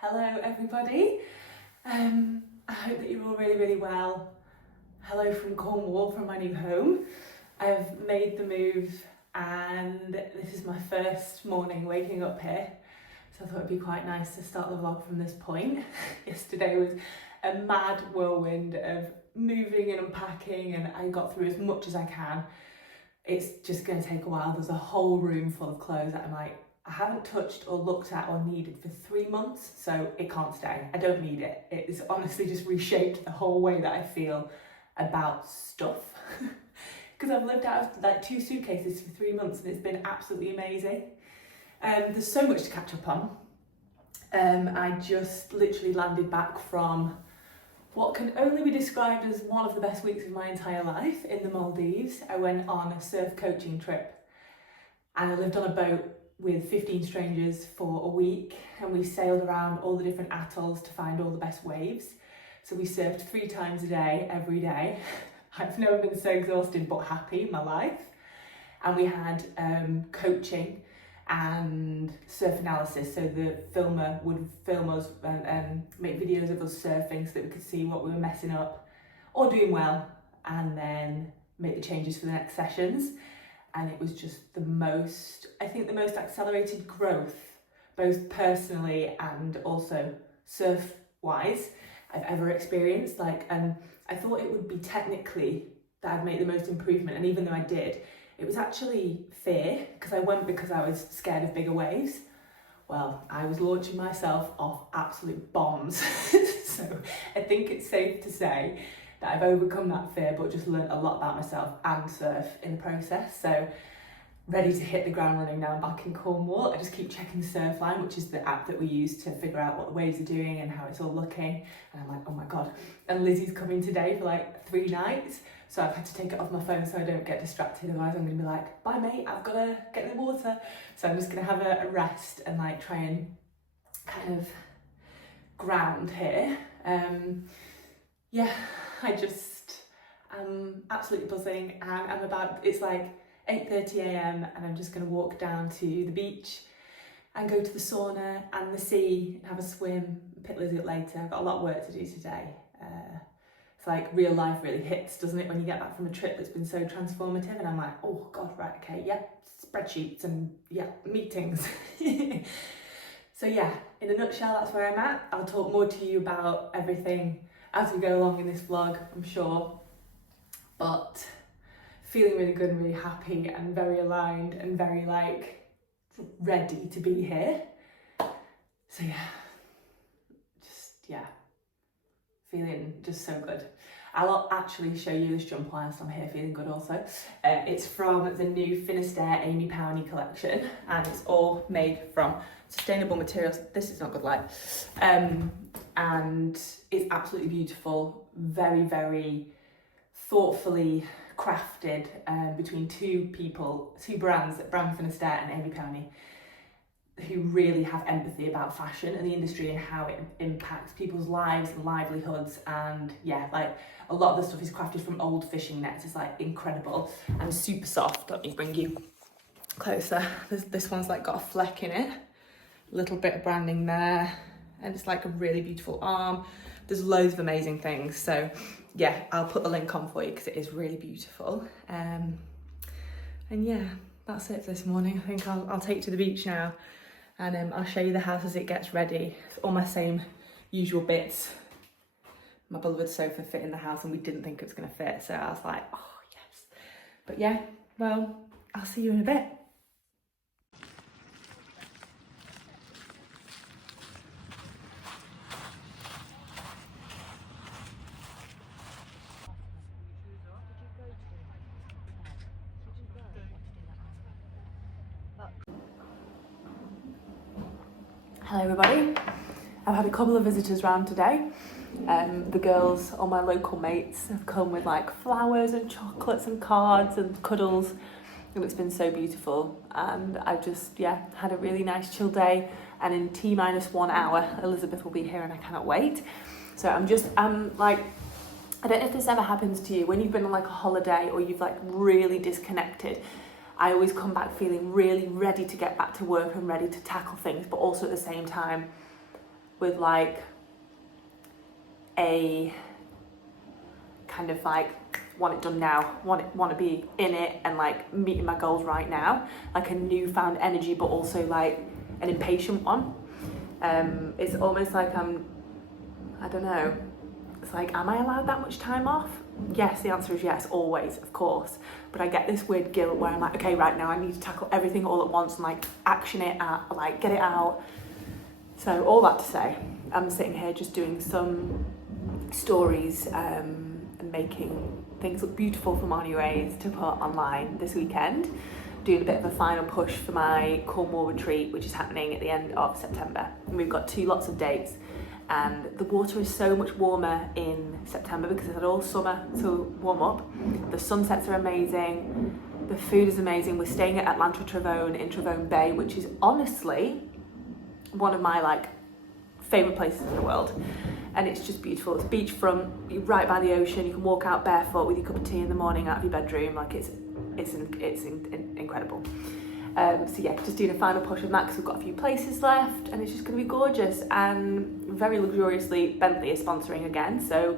Hello everybody, I hope that you're all really well. Hello from Cornwall, from my new home. I've made the move and this is my first morning waking up here, so I thought it'd be quite nice to start the vlog from this point. Yesterday was a mad whirlwind of moving and unpacking, and I got through as much as I can. It's just going to take a while. There's a whole room full of clothes that I haven't touched or looked at or needed for 3 months, so it can't stay. I don't need it. It's honestly just reshaped the whole way that I feel about stuff. Because I've lived out of like 2 suitcases for 3 months and it's been absolutely amazing. There's so much to catch up on. I just literally landed back from what can only be described as one of the best weeks of my entire life in the Maldives. I went on a surf coaching trip and I lived on a boat with 15 strangers for a week, and we sailed around all the different atolls to find all the best waves. So we surfed 3 times a day, every day. I've never been so exhausted but happy in my life. And we had coaching and surf analysis, so the filmer would film us and make videos of us surfing so that we could see what we were messing up or doing well, and then make the changes for the next sessions. And it was just the most accelerated growth, both personally and also surf-wise, I've ever experienced. And I thought it would be technically that I'd make the most improvement, and even though I did, it was actually fear, because I went because I was scared of bigger waves. Well, I was launching myself off absolute bombs. So I think it's safe to say that I've overcome that fear, but just learned a lot about myself and surf in the process. So ready to hit the ground running now. I'm back in Cornwall. I just keep checking Surfline, which is the app that we use to figure out what the waves are doing and how it's all looking. And I'm like, oh my God. And Lizzy's coming today for like 3 nights. So I've had to take it off my phone so I don't get distracted. Otherwise I'm gonna be like, bye mate, I've gotta get in the water. So I'm just gonna have a rest and like try and kind of ground here. Yeah, I'm absolutely buzzing, and it's like 8:30 a.m. and I'm just going to walk down to the beach and go to the sauna and the sea and have a swim, pick Lizzy up later. I've got a lot of work to do today. It's like real life really hits, doesn't it, when you get back from a trip that's been so transformative, and I'm like, oh God, right, okay, yeah, spreadsheets and yeah, meetings. So yeah, in a nutshell, that's where I'm at. I'll talk more to you about everything as we go along in this vlog, I'm sure, but feeling really good and really happy and very aligned and very like ready to be here. So yeah, feeling just so good. I'll actually show you this jumper whilst I'm here feeling good also. It's from the new Finisterre Amy Powney collection, and it's all made from sustainable materials. This is not good light. And it's absolutely beautiful, very, very thoughtfully crafted between 2 brands, Brand Finisterre and Amy Powney, who really have empathy about fashion and the industry and how it impacts people's lives and livelihoods. And yeah, like a lot of the stuff is crafted from old fishing nets. It's like incredible and super soft. Let me bring you closer. This one's like got a fleck in it, a little bit of branding there, and it's like a really beautiful arm. There's loads of amazing things. So yeah, I'll put the link on for you because it is really beautiful. And yeah, that's it for this morning. I think I'll take you to the beach now, and I'll show you the house as it gets ready. It's all my same usual bits. My beloved sofa fit in the house and we didn't think it was gonna fit. So I was like, oh yes. But yeah, well, I'll see you in a bit. Hello everybody. I've had a couple of visitors round today. The girls, all my local mates, have come with like flowers and chocolates and cards and cuddles, and it's been so beautiful. And I just, had a really nice chill day, and in T-1 hour Elizabeth will be here and I cannot wait. So I'm like, I don't know if this ever happens to you when you've been on like a holiday or you've like really disconnected. I always come back feeling really ready to get back to work and ready to tackle things, but also at the same time with like a kind of like want it done now, want to be in it and like meeting my goals right now, like a newfound energy, but also like an impatient one. It's almost like I don't know, it's like, am I allowed that much time off? Yes, the answer is yes, always, of course. But I get this weird guilt where I'm like, okay, right now I need to tackle everything all at once and like action it out, like get it out. So all that to say, I'm sitting here just doing some stories and making things look beautiful for Marnie to put online this weekend. Doing a bit of a final push for my Cornwall retreat, which is happening at the end of September. And we've got 2 lots of dates. And the water is so much warmer in September because it's had all summer to warm up. The sunsets are amazing. The food is amazing. We're staying at Atlanta Travone in Travone Bay, which is honestly one of my like favourite places in the world. And it's just beautiful. It's beachfront, you're right by the ocean. You can walk out barefoot with your cup of tea in the morning out of your bedroom. Like it's incredible. So yeah, just doing a final push on that because we've got a few places left and it's just going to be gorgeous. And very luxuriously, Bentley is sponsoring again, so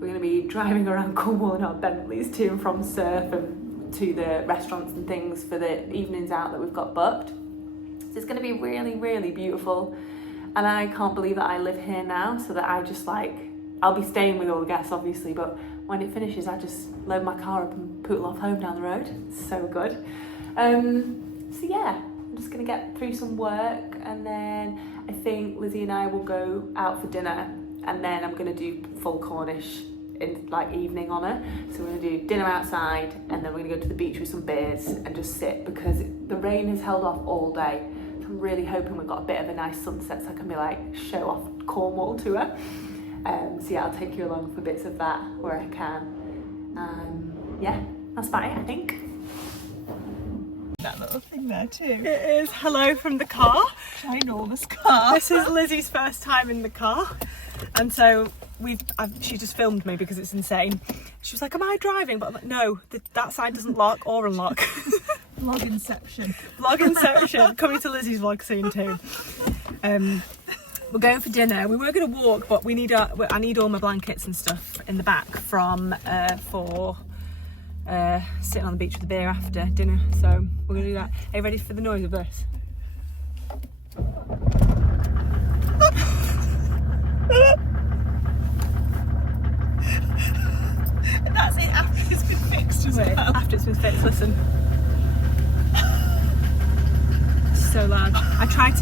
we're going to be driving around Cornwall in our Bentleys to and from surf and to the restaurants and things for the evenings out that we've got booked. So it's going to be really, really beautiful, and I can't believe that I live here now, so that I just like, I'll be staying with all the guests obviously, but when it finishes I just load my car up and poodle off home down the road. It's so good. So yeah, I'm just gonna get through some work, and then I think Lizzy and I will go out for dinner, and then I'm gonna do full Cornish in like evening on her. So we're gonna do dinner outside, and then we're gonna go to the beach with some beers and just sit, because the rain has held off all day. So I'm really hoping we've got a bit of a nice sunset so I can be like show off Cornwall to her. So yeah, I'll take you along for bits of that where I can. Yeah, that's about it, I think. That little thing there too. It is. Hello from the car. Ginormous car. This is Lizzy's first time in the car, and so she just filmed me because it's insane. She was like, "Am I driving?" But I'm like, "No, that side doesn't lock or unlock." Vlog inception. Vlog inception. Coming to Lizzy's vlog soon too. We're going for dinner. We were going to walk, but I need all my blankets and stuff in the back for sitting on the beach with a beer after dinner. So we're going to do that. Are you ready for the noise of this? And that's it after it's been fixed as well. After it's been fixed, listen. So loud. I tried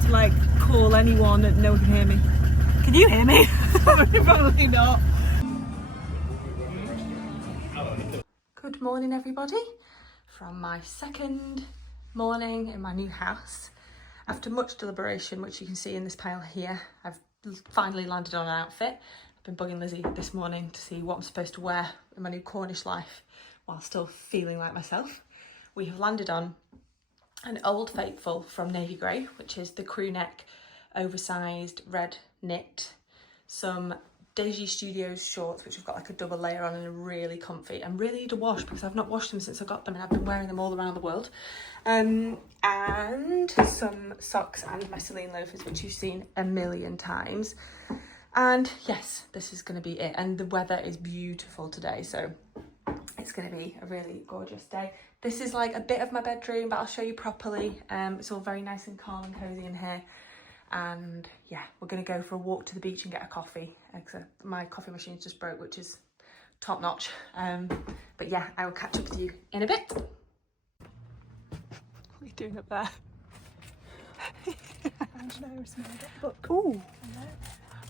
to call anyone and no one can hear me. Can you hear me? Probably not. Good morning everybody, from my second morning in my new house. After much deliberation, which you can see in this pile here, I've finally landed on an outfit. I've been bugging Lizzy this morning to see what I'm supposed to wear in my new Cornish life while still feeling like myself. We have landed on an Old Faithful from Navygrey, which is the crew neck, oversized red knit, some Deiji Studios shorts, which have got like a double layer on and are really comfy and really need a wash because I've not washed them since I got them and I've been wearing them all around the world. And some socks and my Celine loafers, which you've seen a million times. And yes, this is going to be it. And the weather is beautiful today, so it's going to be a really gorgeous day. This is like a bit of my bedroom, but I'll show you properly. It's all very nice and calm and cozy in here. And yeah, we're going to go for a walk to the beach and get a coffee. My coffee machine's just broke, which is top notch. But yeah, I will catch up with you in a bit. What are you doing up there? Ooh.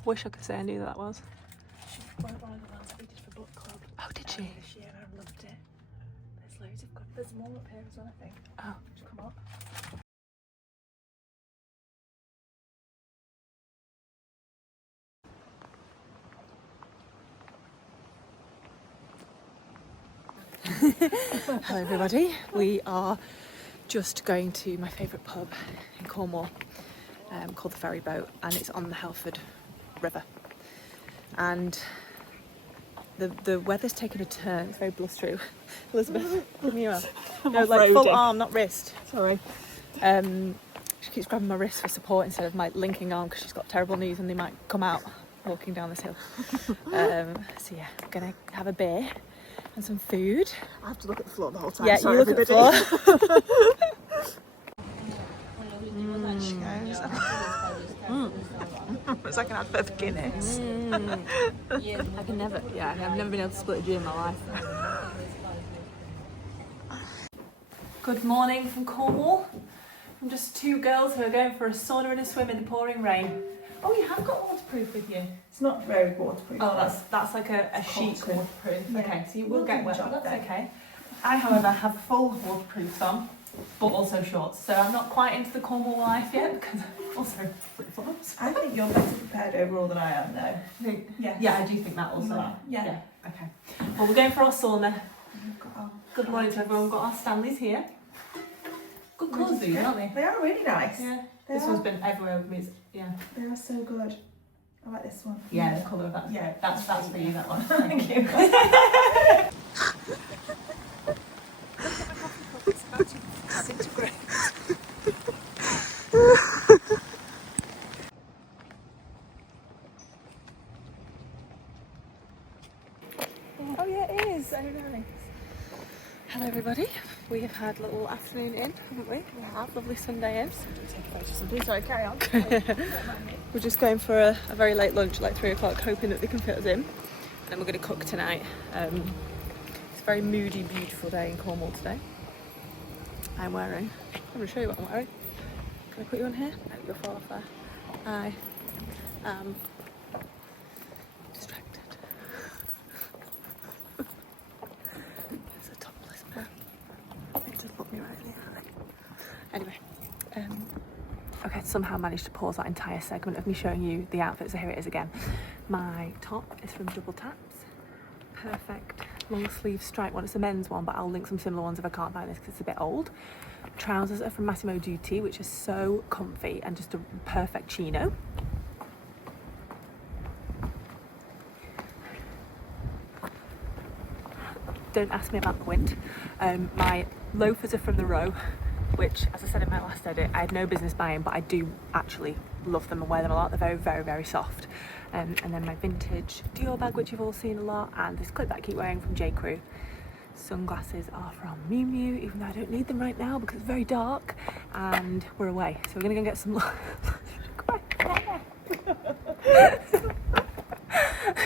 Wish I could say I knew that was. She wrote one of the ones that we did for book club. Oh, did she? This year, I loved it. There's loads of good. There's more up here as well, I think. Oh. Just come up. Hello everybody, we are just going to my favourite pub in Cornwall called the Ferry Boat, and it's on the Helford River, and the weather's taken a turn. It's very blustery. Elizabeth, give me your arm. No, like full arm, not wrist. Sorry. She keeps grabbing my wrist for support instead of my linking arm because she's got terrible knees and they might come out walking down this hill. So yeah, I'm gonna have a beer and some food. I have to look at the floor the whole time. Yeah, sorry, you look at the floor. It's like an advert for Guinness. I can never, I've never been able to split a G in my life. Good morning from Cornwall. I'm just two girls who are going for a sauna and a swim in the pouring rain. Oh, you have got waterproof with you? It's not very waterproof. Oh, that's like a sheet cotton. waterproof. Yeah. Okay, so you will get wet, but that's then. okay. I, however, have full waterproofs on, but also shorts. So I'm not quite into the Cornwall life yet because I'm also flip-flops. I think you're better prepared overall than I am, though. Yes. Yeah, I do think that also. You are. Yeah. Okay. Well, we're going for our sauna. We've got our- Good morning to everyone. We've got our Stanleys here. Good colours these, aren't they? They are really nice. Yeah. They This are. one's been everywhere with me. Yeah. They are so good. I like this one. Yeah, the colour of that. Yeah, That's for you, that one. Thank you. Oh yeah, it is. I don't know. Hello everybody. We have had a little afternoon in, haven't we? We have. Lovely Sunday in. Sorry, carry on. We're just going for a very late lunch, like 3 o'clock, hoping that they can fit us in. And then we're going to cook tonight. It's a very moody, beautiful day in Cornwall today. I'm going to show you what I'm wearing. Can I put you on here? No, you'll fall off there. I am distracted. It's a topless man. It just looked me right in the eye. Anyway, okay, somehow managed to pause that entire segment of me showing you the outfit, so here it is again. My top is from Double Taps. Perfect long sleeve striped one. It's a men's one, but I'll link some similar ones if I can't find this because it's a bit old. Trousers are from Massimo Duti, which is so comfy and just a perfect chino. Don't ask me about the wind. My loafers are from the Row, which, as I said in my last edit, I had no business buying, but I do actually love them and wear them a lot. They're very, very, very soft. And then my vintage Dior bag, which you've all seen a lot, and this clip that I keep wearing from J.Crew. Sunglasses are from Miu Miu, even though I don't need them right now because it's very dark and we're away. So we're gonna go get some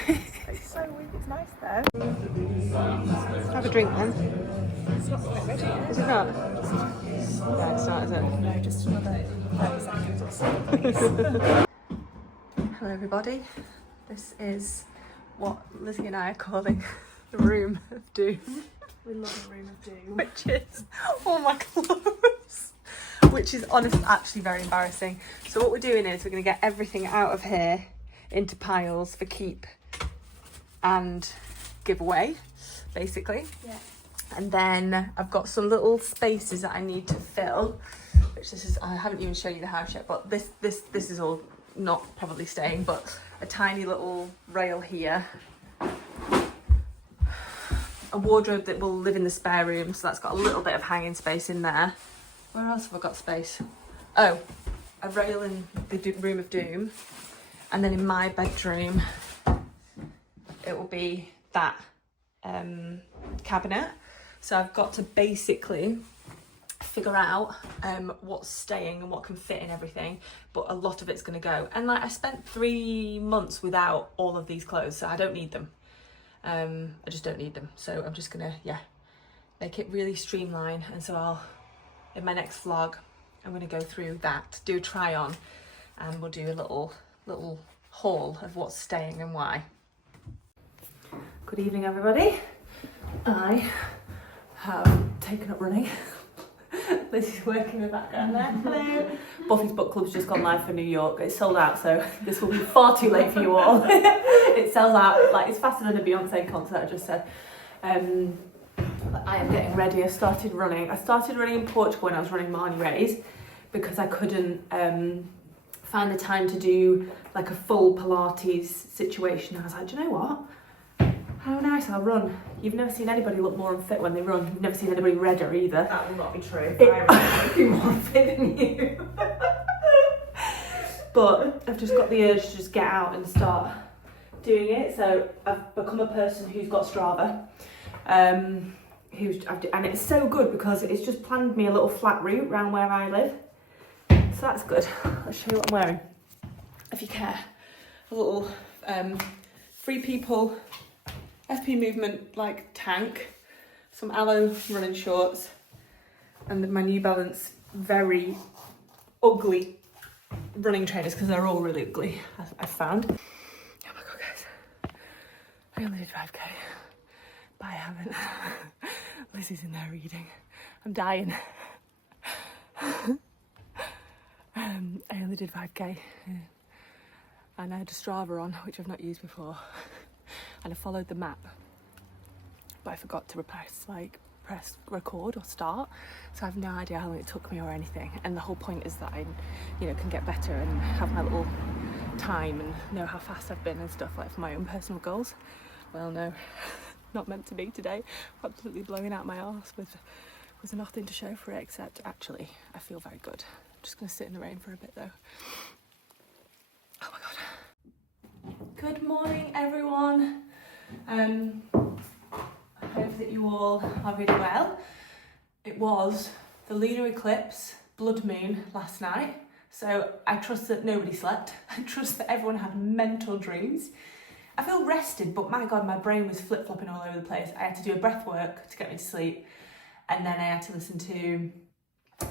It's so weak. It's nice though. Let's have a drink then. It's not quite ready yet. Is it not? Yeah, it's not, is it? No, just another 30 seconds or so, please. Hello everybody. This is what Lizzy and I are calling the Room of Doom. We love a room of doom. Which is all my clothes, which is honestly actually very embarrassing. So what we're doing is we're going to get everything out of here into piles for keep and give away, basically. Yeah. And then I've got some little spaces that I need to fill, which this is, I haven't even shown you the house yet, but this is all not probably staying, but a tiny little rail here. A wardrobe that will live in the spare room, so that's got a little bit of hanging space in there. Where else have I got space? Oh, a rail in the Room of Doom, and then in my bedroom it will be that cabinet. So I've got to basically figure out what's staying and what can fit in everything, but a lot of it's going to go. And like I spent 3 months without all of these clothes, so I don't need them. I just don't need them, so I'm just gonna make it really streamlined. And so in my next vlog I'm gonna go through that, do a try on, and we'll do a little haul of what's staying and why. Good evening everybody. I have taken up running. Lizzy's working in the background there. Hello. Buffy's book club's just gone live for New York. It's sold out, so this will be far too late for you all. It sells out, like it's faster than a Beyonce concert, I just said. I am getting ready. I started running in Portugal when I was running Marnie because I couldn't find the time to do like a full Pilates situation. I was like, do you know what? How nice, I'll run. You've never seen anybody look more unfit when they run. You've never seen anybody redder either. That will not be true. I would be more fit than you. but I've just got the urge to just get out and start doing it. So I've become a person who's got Strava, and it's so good because it's just planned me a little flat route around where I live. So that's good. I'll show you what I'm wearing, if you care. A little Free People FP Movement like tank, some Aloe running shorts, and my New Balance very ugly running trainers, because they're all really ugly, I've found. Oh my god, guys. I only did 5k, but I haven't. Lizzy's in there reading. I'm dying. I only did 5k. And I had a Strava on, which I've not used before. And I followed the map, but I forgot to press record or start. So I have no idea how long it took me or anything. And the whole point is that I, can get better and have my little time and know how fast I've been and stuff, like for my own personal goals. Well, no, not meant to be today. Absolutely blowing out my arse with nothing to show for it, except actually I feel very good. I'm just gonna sit in the rain for a bit though. Oh my god. Good morning, everyone. I hope that you all are really well. It was the lunar eclipse, blood moon last night, so I trust that nobody slept. I trust that everyone had mental dreams. I feel rested, but my god, my brain was flip-flopping all over the place. I had to do a breath work to get me to sleep, and then I had to listen to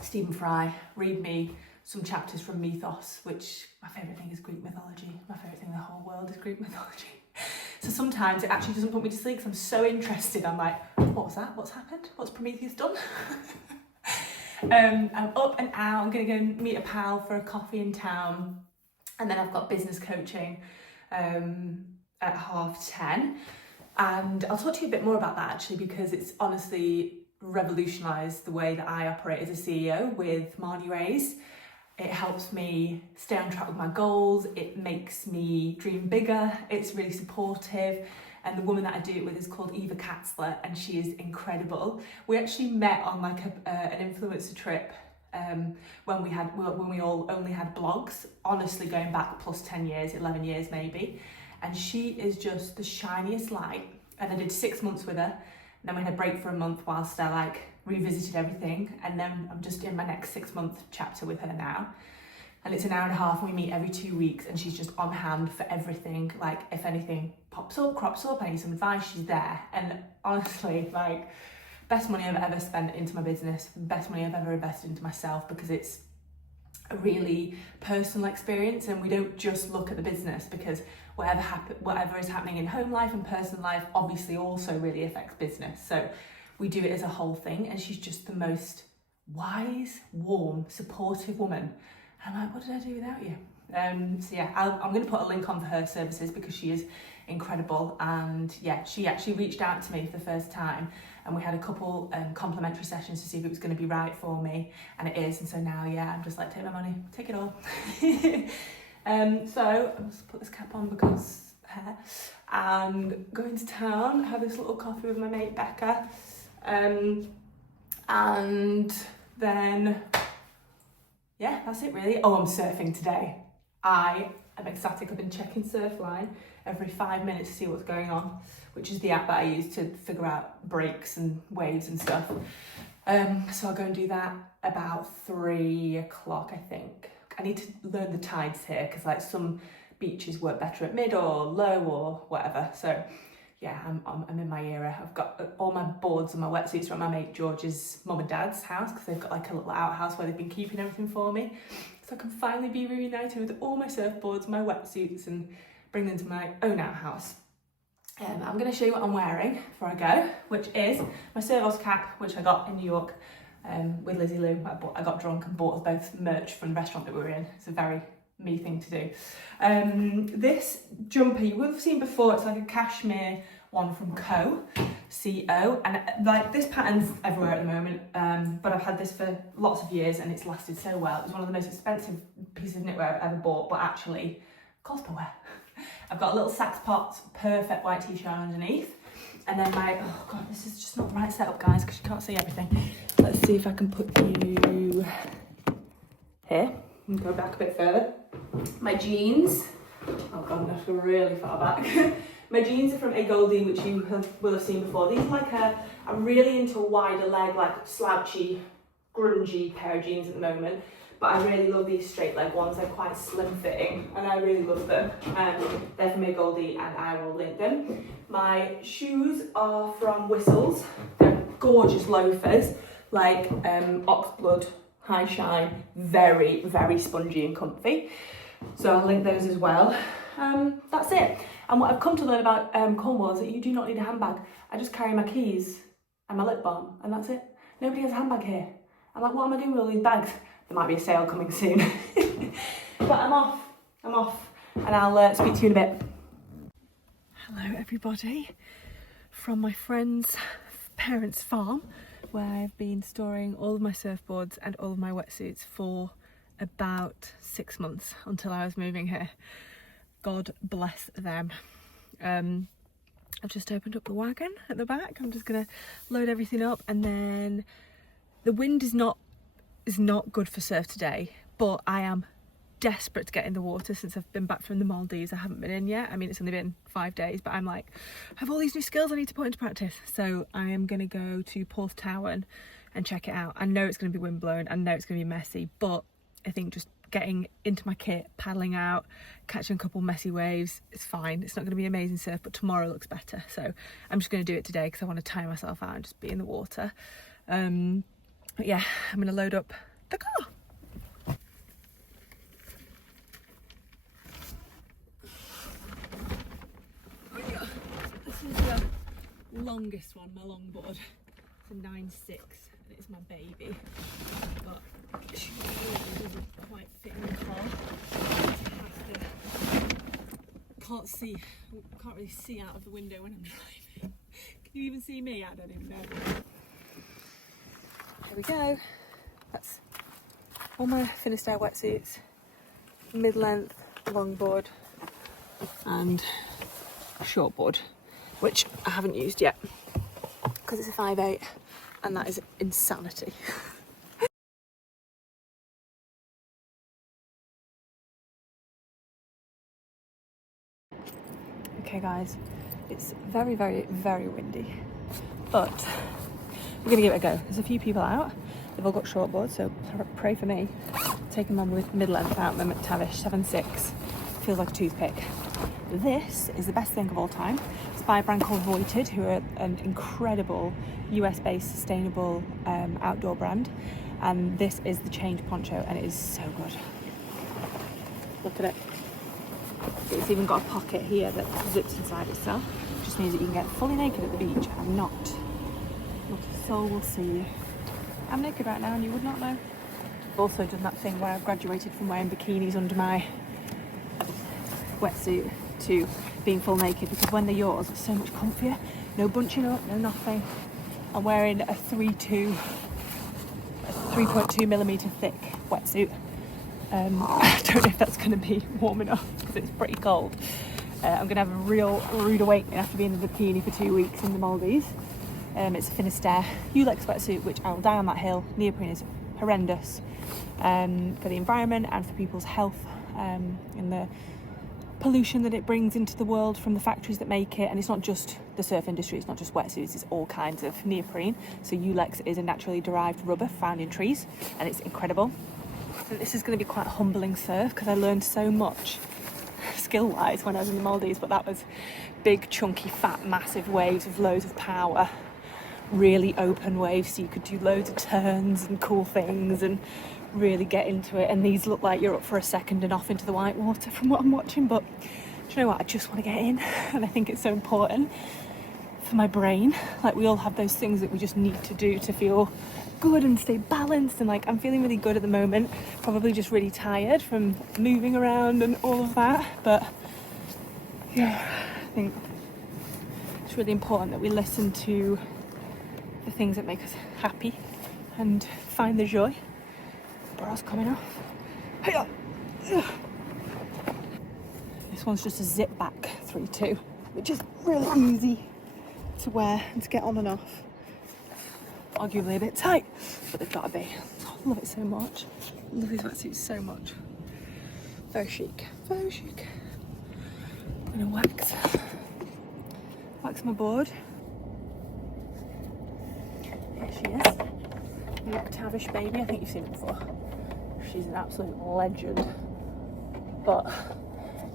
Stephen Fry read me some chapters from Mythos, which my favourite thing is Greek mythology. My favourite thing in the whole world is Greek mythology. So sometimes it actually doesn't put me to sleep because I'm so interested. I'm like, what was that? What's happened? What's Prometheus done? I'm up and out. I'm going to go meet a pal for a coffee in town. And then I've got business coaching at 10:30. And I'll talk to you a bit more about that actually, because it's honestly revolutionised the way that I operate as a CEO with Marnie Rays. It helps me stay on track with my goals. It makes me dream bigger. It's really supportive. And the woman that I do it with is called Eva Katzler, and she is incredible. We actually met on like an influencer trip when we all only had blogs, honestly going back plus 10 years, 11 years maybe. And she is just the shiniest light. And I did 6 months with her. And then we had a break for a month whilst I like revisited everything, and then I'm just in my next 6-month chapter with her now, and it's an hour and a half and we meet every 2 weeks, and she's just on hand for everything. Like if anything pops up, crops up, I need some advice, she's there. And honestly, like, best money I've ever spent into my business, best money I've ever invested into myself, because it's a really personal experience, and we don't just look at the business, because whatever is happening in home life and personal life obviously also really affects business. So we do it as a whole thing, and she's just the most wise, warm, supportive woman. And I'm like, what did I do without you? So yeah, I'm going to put a link on for her services because she is incredible. And yeah, she actually reached out to me for the first time, and we had a couple complimentary sessions to see if it was going to be right for me, and it is. And so now, yeah, I'm just like, take my money, take it all. So I'll just put this cap on because hair, and going to town, have this little coffee with my mate Becca. And then, yeah, that's it really. Oh, I'm surfing today. I am ecstatic. I've been checking Surfline every 5 minutes to see what's going on, which is the app that I use to figure out breaks and waves and stuff. So I'll go and do that about 3 o'clock, I think. I need to learn the tides here, because like some beaches work better at mid or low or whatever. So yeah, I'm in my era. I've got all my boards and my wetsuits are at my mate George's mum and dad's house, because they've got like a little outhouse where they've been keeping everything for me. So I can finally be reunited with all my surfboards, my wetsuits, and bring them to my own outhouse. I'm going to show you what I'm wearing before I go, which is my Cervos cap, which I got in New York with Lizzy Lou. I got drunk and bought us both merch from the restaurant that we were in. It's a very me thing to do. This jumper you will have seen before. It's like a cashmere one from Co, and like this pattern's everywhere at the moment, but I've had this for lots of years and it's lasted so well. It was one of the most expensive pieces of knitwear I've ever bought, but actually cosplay wear. I've got a little Sax Potts perfect white t-shirt underneath, and then my, oh god, this is just not the right setup, guys, because you can't see everything. Let's see if I can put you here and go back a bit further. My jeans, oh god, I'm gonna have to go really far back. My jeans are from Agolde, which you will have seen before. These are like I'm really into a wider leg, like slouchy, grungy pair of jeans at the moment. But I really love these straight leg ones. They're quite slim fitting and I really love them. They're from Agolde and I will link them. My shoes are from Whistles. They're gorgeous loafers, like Oxblood, high shine, very, very spongy and comfy. So I'll link those as well. That's it. And what I've come to learn about Cornwall is that you do not need a handbag. I just carry my keys and my lip balm and that's it. Nobody has a handbag here. I'm like, what am I doing with all these bags? There might be a sale coming soon. But I'm off, and I'll speak to you in a bit. Hello everybody, from my friend's parents' farm, where I've been storing all of my surfboards and all of my wetsuits for about 6 months until I was moving here. God bless them. I've just opened up the wagon at the back. I'm just gonna load everything up, and then the wind is not good for surf today, but I am desperate to get in the water since I've been back from the Maldives. I haven't been in yet. I mean, it's only been 5 days, but I'm like, I have all these new skills I need to put into practice. So I am going to go to Porthtowan and check it out. I know it's going to be windblown. I know it's going to be messy, but I think just getting into my kit, paddling out, catching a couple messy waves, it's fine. It's not going to be amazing surf, but tomorrow looks better. So I'm just going to do it today because I want to tire myself out and just be in the water. But yeah, I'm going to load up the car. This is the longest one, my longboard. It's a 9.6 and it's my baby. But she really doesn't quite fit in the car. Can't really see out of the window when I'm driving. Can you even see me? I don't even know. There we go. That's all my Finisterre wetsuits, mid-length, longboard and shortboard, which I haven't used yet because it's a 5.8 and that is insanity. Okay guys, it's very, very, very windy, but we're gonna give it a go. There's a few people out. They've all got shortboards, so pray for me. Taking my mid-length out, my McTavish 7.6. Feels like a toothpick. This is the best thing of all time. It's by a brand called Voited, who are an incredible US-based sustainable outdoor brand. And this is the change poncho, and it is so good. Look at it. It's even got a pocket here that zips inside itself. It just means that you can get fully naked at the beach and not a soul will see you. I'm naked right now and you would not know. I've also done that thing where I've graduated from wearing bikinis under my wetsuit to being full naked, because when they're yours it's so much comfier. No bunching up, no nothing. I'm wearing a 3.2 millimeter thick wetsuit. I don't know if that's going to be warm enough because it's pretty cold. I'm going to have a real rude awakening after being in the bikini for 2 weeks in the Maldives. It's a Finisterre Ulex wetsuit, which I will die on that hill. Neoprene is horrendous for the environment and for people's health, and the pollution that it brings into the world from the factories that make it. And it's not just the surf industry, it's not just wetsuits, it's all kinds of neoprene. So Ulex is a naturally derived rubber found in trees, and it's incredible. So this is going to be quite a humbling surf because I learned so much skill-wise when I was in the Maldives, but that was big, chunky, fat, massive waves with loads of power, really open waves, so you could do loads of turns and cool things and really get into it. And these look like you're up for a second and off into the white water from what I'm watching, but do you know what, I just want to get in, and I think it's so important for my brain. Like, we all have those things that we just need to do to feel good and stay balanced, and like I'm feeling really good at the moment, probably just really tired from moving around and all of that, but yeah, I think it's really important that we listen to the things that make us happy and find the joy. Bra's coming off. This one's just a zip back 3-2, which is really easy to wear and to get on and off. Arguably a bit tight, but they've got to be. I love it so much. I love these wetsuits so much. Very chic, very chic. I'm gonna wax my board. Here she is, the McTavish baby. I think you've seen it before. She's an absolute legend, but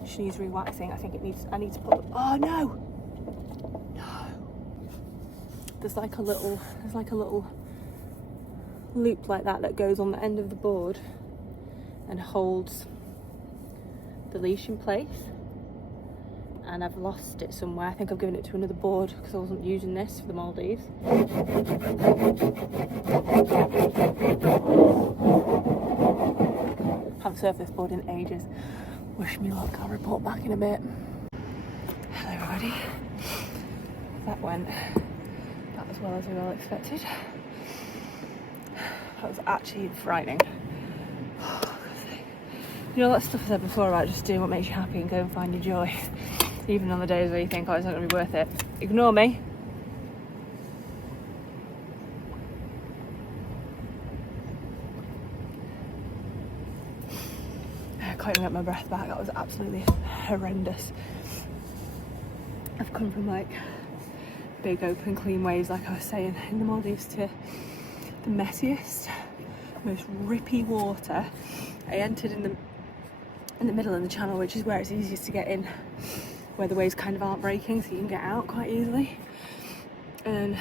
she needs re-waxing. I think I need to put, oh no! There's like a little loop like that goes on the end of the board and holds the leash in place, and I've lost it somewhere. I think I've given it to another board because I wasn't using this for the Maldives. Haven't surfed this board in ages. Wish me luck, I'll report back in a bit. Hello everybody. That went about as well as we all expected. That was actually frightening. You know that stuff I said before about just doing what makes you happy and go and find your joy, even on the days where you think, oh, it's not going to be worth it. Ignore me. I can't even get my breath back. That was absolutely horrendous. I've come from like big open clean waves, like I was saying, in the Maldives, to the messiest, most rippy water. I entered in the middle of the channel, which is where it's easiest to get in, where the waves kind of aren't breaking, so you can get out quite easily. And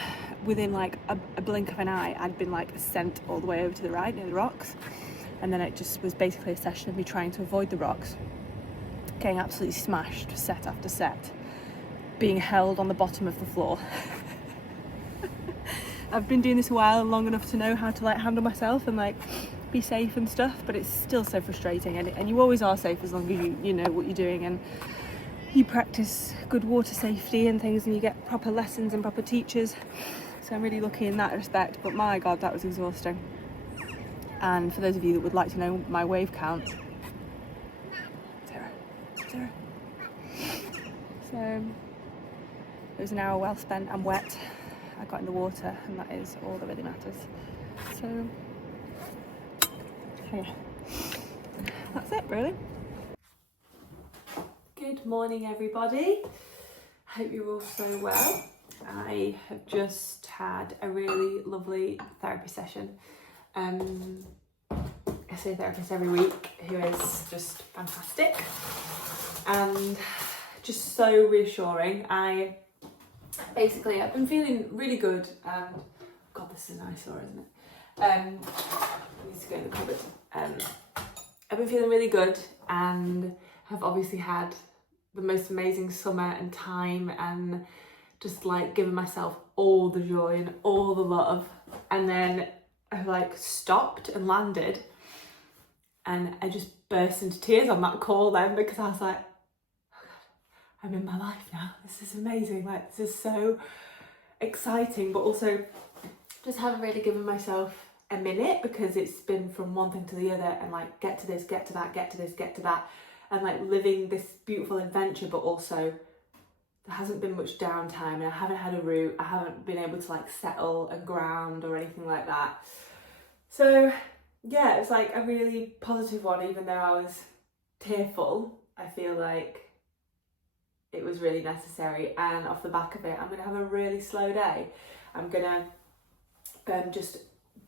within like a blink of an eye, I'd been like sent all the way over to the right near the rocks, and then it just was basically a session of me trying to avoid the rocks, getting absolutely smashed set after set, being held on the bottom of the floor. I've been doing this a while, long enough to know how to like handle myself and like be safe and stuff, but it's still so frustrating, and you always are safe as long as you know what you're doing and you practice good water safety and things, and you get proper lessons and proper teachers. So I'm really lucky in that respect, but my god, that was exhausting. And for those of you that would like to know my wave count, 0. So it was an hour well spent and wet. I got in the water, and that is all that really matters. So yeah, that's it really. Good morning everybody. Hope you're all so well. I have just had a really lovely therapy session. I see a therapist every week who is just fantastic and just so reassuring. I've been feeling really good, and god, this is an eyesore, isn't it? I need to go in the cupboard. I've been feeling really good and have obviously had the most amazing summer and time, and just like given myself all the joy and all the love, and then I like stopped and landed, and I just burst into tears on that call then, because I was like, oh god, I'm in my life now. This is amazing. Like, this is so exciting, but also just haven't really given myself a minute, because it's been from one thing to the other, and like get to this, get to that, get to this, get to that, and like living this beautiful adventure, but also there hasn't been much downtime, and I haven't had a route, I haven't been able to like settle and ground or anything like that. So yeah, it was like a really positive one, even though I was tearful. I feel like it was really necessary, and off the back of it, I'm gonna have a really slow day. I'm gonna just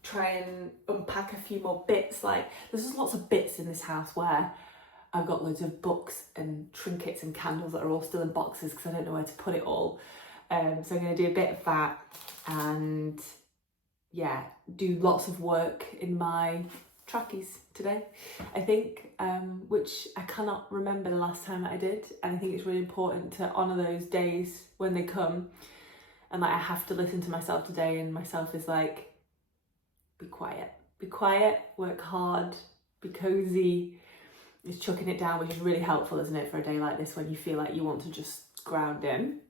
try and unpack a few more bits. Like, there's just lots of bits in this house where I've got loads of books and trinkets and candles that are all still in boxes because I don't know where to put it all. So I'm going to do a bit of that, and yeah, do lots of work in my trackies today, I think, which I cannot remember the last time that I did, and I think it's really important to honour those days when they come. And like, I have to listen to myself today, and myself is like, be quiet, work hard, be cozy. It's chucking it down, which is really helpful, isn't it, for a day like this when you feel like you want to just ground in.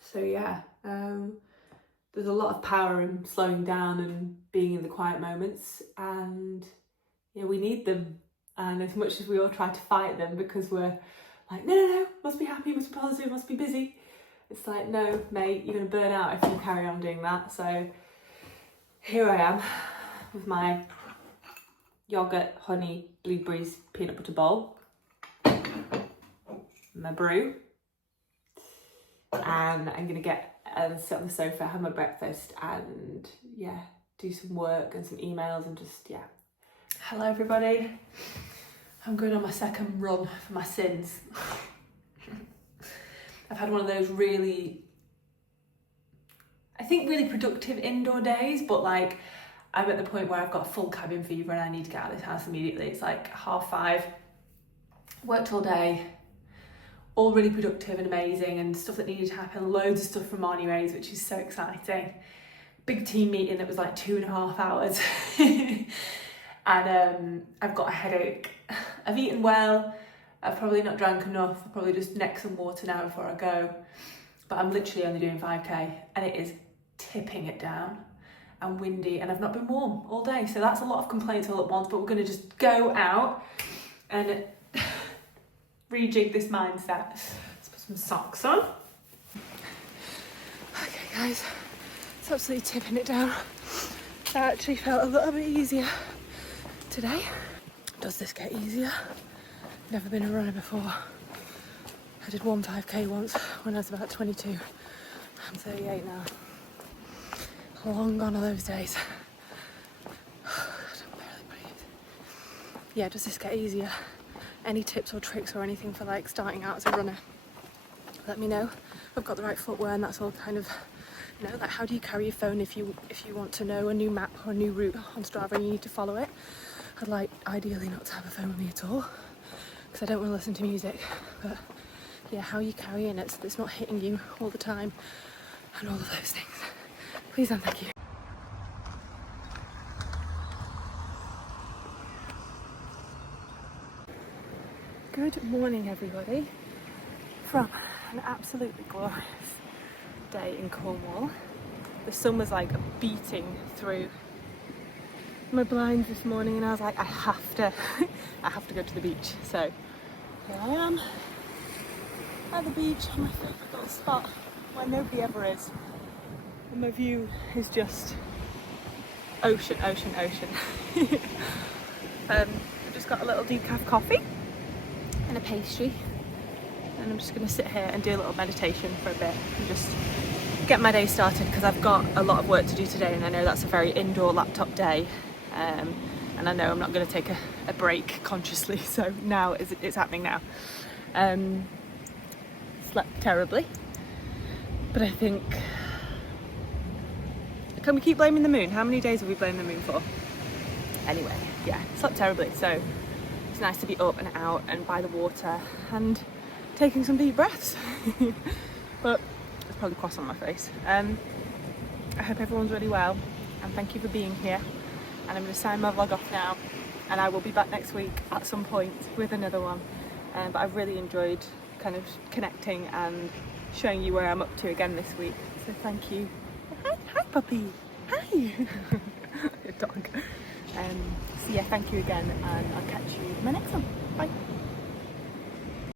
So yeah, there's a lot of power in slowing down and being in the quiet moments, and yeah, we need them. And as much as we all try to fight them because we're like, no, must be happy, must be positive, must be busy, it's like, no mate, you're gonna burn out if you carry on doing that. So here I am with my yogurt, honey, blueberries, peanut butter bowl. my brew, and I'm gonna sit on the sofa, have my breakfast, and yeah, do some work and some emails and just, yeah. Hello everybody. I'm going on my second run for my sins. I've had one of those really productive indoor days, but like I'm at the point where I've got full cabin fever and I need to get out of this house immediately. It's like 5:30, worked all day, all really productive and amazing, and stuff that needed to happen, loads of stuff from Marnie raised, which is so exciting. Big team meeting that was like 2.5 hours. And I've got a headache. I've eaten well, I've probably not drank enough, I'll probably just neck some water now before I go. But I'm literally only doing 5k and it is tipping it down and windy, and I've not been warm all day. So that's a lot of complaints all at once, but we're gonna just go out and rejig this mindset. Let's put some socks on. Okay guys, it's absolutely tipping it down. That actually felt a little bit easier today. Does this get easier? Never been a runner before. I did one 5k once when I was about 22. I'm 38 now. Long gone are those days. I can barely breathe. Yeah, does this get easier? Any tips or tricks or anything for like starting out as a runner? Let me know. I've got the right footwear, and that's all kind of, you know, like how do you carry your phone if you want to know a new map or a new route on Strava and you need to follow it? I'd like ideally not to have a phone with me at all, because I don't want to listen to music, but yeah, how are you carrying it so that it's not hitting you all the time and all of those things. Please and thank you. Good morning everybody, from an absolutely glorious day in Cornwall. The sun was like beating through my blinds this morning, and I was like, I have to go to the beach. So here I am at the beach on my favourite little spot where nobody ever is, and my view is just ocean, ocean, ocean. I've just got a little decaf coffee and a pastry, and I'm just going to sit here and do a little meditation for a bit and just get my day started, because I've got a lot of work to do today, and I know that's a very indoor laptop day. And I know I'm not going to take a break consciously, so now it's happening now. Slept terribly, but I think, can we keep blaming the moon? How many days have we blamed the moon for? Anyway, yeah, slept terribly, so it's nice to be up and out and by the water and taking some deep breaths. But there's probably cross on my face. I hope everyone's really well, and thank you for being here. And I'm going to sign my vlog off now, and I will be back next week at some point with another one. But I've really enjoyed kind of connecting and showing you where I'm up to again this week. So thank you. Hi puppy. Hi. Your dog. So yeah, thank you again, and I'll catch you in my next one. Bye.